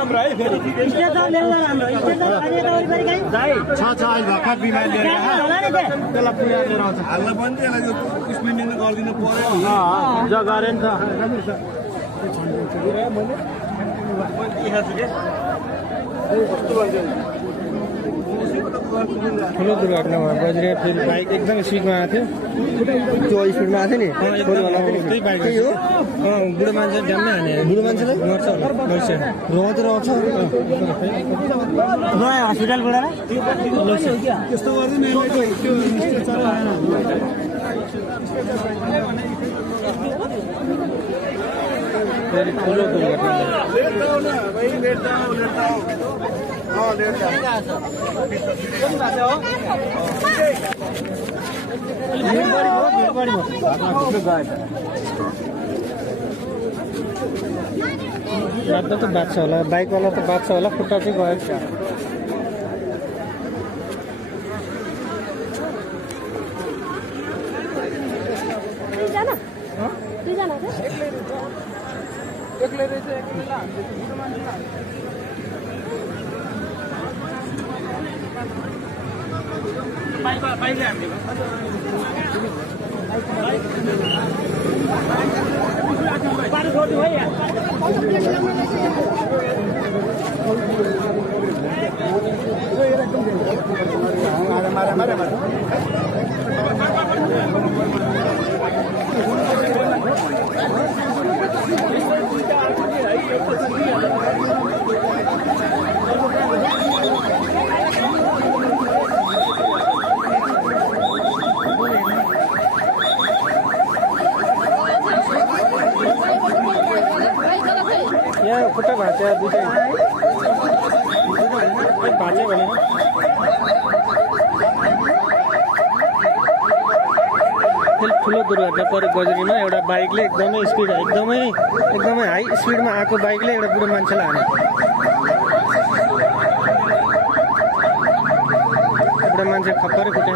राम्रो है फेरि छ अहिले भर्खर बिमार लिएर त्यसलाई पुर्याएर लिएर आउँछ हाल्न पनि यसलाई यो स्पेन्डिङ गरिदिनु पर्यो जग्गा अरे नि ठुलो दुर्घटना भयो बज्रिया फेरि बाइक एकदम स्पिडमा आएको थियो त्यो स्पिडमा आएको थियो नि त्यही बाइक हो बुढो मान्छे ड्याममै हाने बुढो मान्छेलाई मर्छ लैसे रमाउँदै आउँछ नयाँ हस्पिटलबाट त्यस्तो गर्दैन फेरि ठुलो दुर्घटना लाग्दा त बाँच्छ होला बाइकवाला त बाँच्छ होला खुट्टा चाहिँ गएको छ एक्लै रहेछ एक्लैलाई हान्छ बुढो मान्छेलाई बाइकले हान्दियो यहाँ खुट्टा भाँच्यो दुइटै भाँच्यो भने ठुलो दुर्घटना पऱ्यो बजरीमा एउटा बाइकले एकदमै स्पिड एकदमै हाई स्पिडमा आएको बाइकले एउटा बुढो मान्छेलाई हान्यो एउटा मान्छे खप्परै फुट्यो